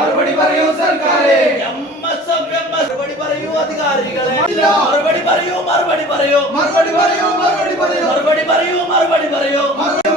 മറുപടി പറയൂ സർക്കാരെ മറുപടി പറയൂ അധികാരികളെ മറുപടി പറയൂ മറുപടി പറയൂ മറുപടി പറയൂ മറുപടി പറയൂ മറുപടി പറയൂ മറുപടി പറയൂ മറുപടി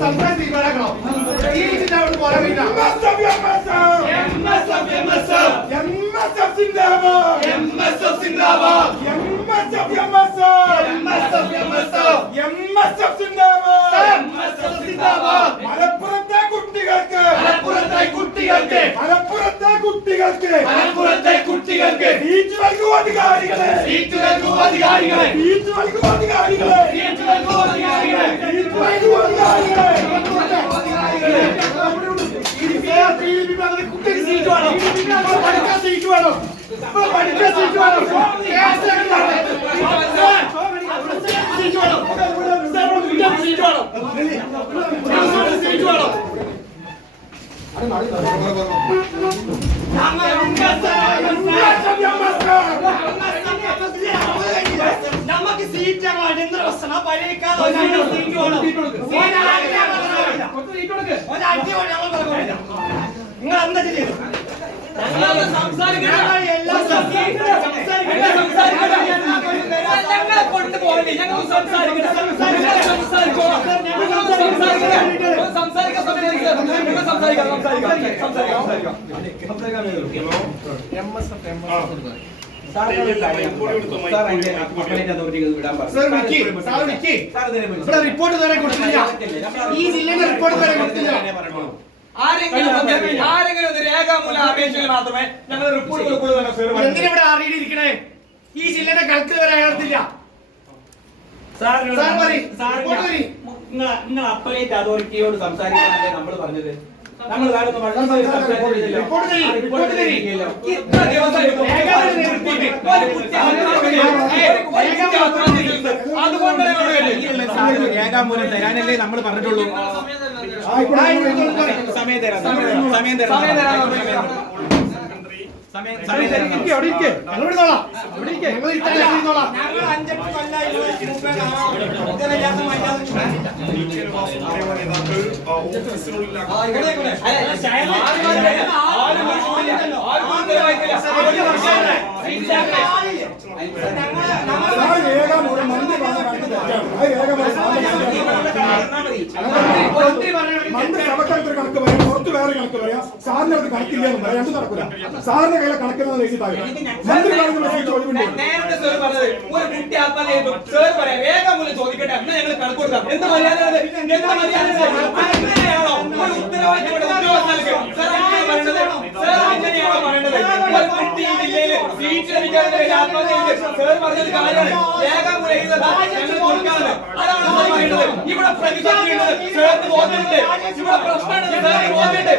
സംസാരിക്കാൻ തീരുമാനാക്കണോ ഈ അവിടെ പോരാ M S M S M S M മലപ്പുറത്തെ കുട്ടികൾക്ക്. മലപ്പുറത്തെ കുട്ടികൾക്ക്. മലപ്പുറത്തെ കുട്ടികൾക്ക്. മലപ്പുറത്തെ കുട്ടികൾക്ക്. സീറ്റ് നൽകുക അധികാരികളെ. സീറ്റ് നൽകുക അധികാരികളെ. സീറ്റ് നൽകുക അധികാരികളെ. സീറ്റ് നൽകുക അധികാരികളെ. സീറ്റ് നൽകുക അധികാരികളെ. കുട്ടിക്ക് സീറ്റ് വേണം പഠിക്കാൻ സീറ്റ് വേണം പഠിക്കാൻ സീറ്റ് വേണം. സീറ്റ് വേണം. സീറ്റ് വേണം. നമുക്ക് സീറ്റ് അടിയന്തര പ്രശ്നം പരിഹരിക്കാതെ. നിങ്ങൾ എന്താ ചെയ്തത്? റിപ്പോർട്ട് തരാൻ കൊടുത്തില്ല. ഈ ജില്ലയുടെ റിപ്പോർട്ട് തരാൻ കൊടുത്തില്ല. ആരെങ്കിലും ഒന്ന് ആരെങ്കിലും ഒന്ന് രേഖാമൂലം അപേക്ഷയിൽ മാത്രമേ ഞങ്ങൾ റിപ്പോർട്ട് കൊടുക്കുള്ളൂ. എന്തിനാ അറിയിട്ടിരിക്കണേ ഈ ജില്ലയുടെ കണക്ക് വരെ. അയാളത്തില്ല നിങ്ങൾ അപ്പലേറ്റ് അതോറിറ്റിയോട് സംസാരിക്കാനല്ലേ നമ്മൾ പറഞ്ഞത്? നമ്മൾ വേറെ ഒന്നും വളരെ സാർ, സാർ, സംസാരിച്ചില്ലല്ലോ. റിപ്പോർട്ട് തരി, ആ, റിപ്പോർട്ട് തരി. തരികയില്ല. ഇത്ര ദിവസമായിട്ട് രേഖാമൂലം റിപ്പോർട്ട്. ഒരു കുറ്റവാളി ഏയ്, ഒരു കുറ്റവാളി അതുകൊണ്ട് ഞങ്ങൾ ഇനിയുള്ള സാറിന് രേഖാമൂലം തരാനല്ലേ നമ്മൾ പറഞ്ഞിട്ടുള്ളൂ. സമയം തരാം സമയം തരാം തരാം രേഖാമൂലം മന്ത്രി പറഞ്ഞ തെറ്റാണ് അത് രേഖാമൂലം മന്ത്രി പറഞ്ഞ മന്ത്രി സഭക്കകത്തൊരു കണക്ക് പറയാം പുറത്ത് വേറെ കണക്ക് പറയാം സാറിന് അത് കണക്കില്ല എന്ന് പറയാം രണ്ടും നടക്കില്ല സാറിന്റെ കയ്യിലെ കണക്കെന്ന് എഴുതി താഴെ മന്ത്രി പറഞ്ഞ മെസ്സേജ് ചോദ്യം നേരത്തെ സാർ പറഞ്ഞത് ഒരു കുട്ടി ആത്മഹത്യ ചെയ്തു സാർ പറയാം രേഖാമൂലം ചോദിക്കട്ടെ അന്ന് ഞങ്ങൾ കണക്ക് കൊടുക്കാം എന്ത് മര്യാദ അത്? എന്ത് മര്യാദ ഇത്? അങ്ങനെയാണോ ഒരു ഉത്തരവാദിത്തപ്പെട്ട ഉദ്യോഗസ്ഥർക്ക് സാർ അങ്ങനെ പറയേണ്ടത് സാർ അങ്ങനെയാണോ പറയേണ്ടത് ഒരു കുട്ടി ഈ ജില്ലയിൽ സീറ്റ് ലഭിക്കാതെ വരെ ആത്മഹത്യ ചെയ്ത് സാർ പറഞ്ഞത് കാര്യമാണ് രേഖാമൂലം എഴുതുന്നത് ഞങ്ങൾ കൊടുക്കാതെ അതാണ് സാർ പറയേണ്ടത് ഇവിടെ ഇവിടെ പ്രശ്നമുണ്ട് സാറിന് ബോധ്യമുണ്ട്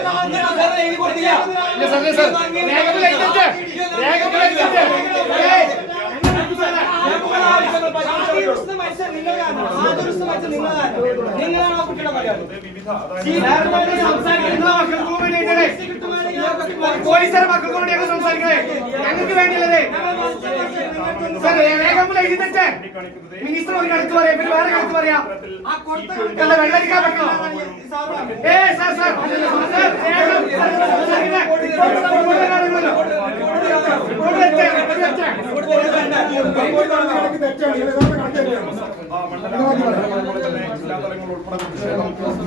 നിങ്ങളാണ് ആ കുട്ടിയുടെ മര്യാദ പോലീസുകാരെ മക്കൾക്ക് വേണ്ടി ഞങ്ങൾ സംസാരിക്കണേ ഞങ്ങൾക്ക് വേണ്ടിയുള്ളത് മിനിസ്റ്റർ ഒരു കണക്ക് പറയാം പിന്നെ വേറെ കണക്ക് പറയാം വെള്ളരിക്കാൻ പറ്റുമോ ഏ സാർ. Sir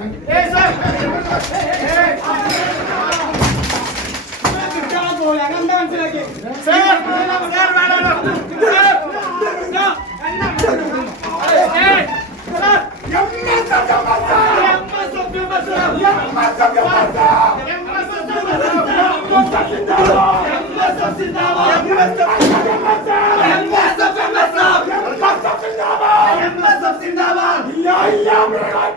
sir. ആ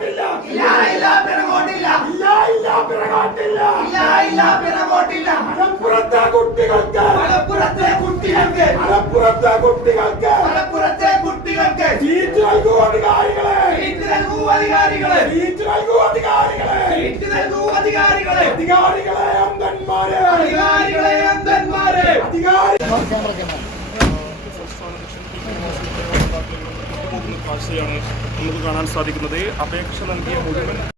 മലപ്പുറത്തെ കുട്ടികൾക്ക് മലപ്പുറത്തെ കുട്ടികൾക്ക് മലപ്പുറത്തെ കുട്ടികൾക്ക് മലപ്പുറത്തെ കുട്ടികൾക്ക് സീറ്റ് നൽകൂ അധികാരികളെ സീറ്റ് നൽകൂ അധികാരികളെ സീറ്റ് നൽകൂ അധികാരികളെ സീറ്റ് നൽകൂ അധികാരികളെ അധികാരികളെ അന്തന്മാരെ അധികാരികളെ അന്തന്മാരെ അധികാരി കാഴ്ചയാണ് നമുക്ക് കാണാൻ സാധിക്കുന്നത് അപേക്ഷ നൽകിയ മുഴുവൻ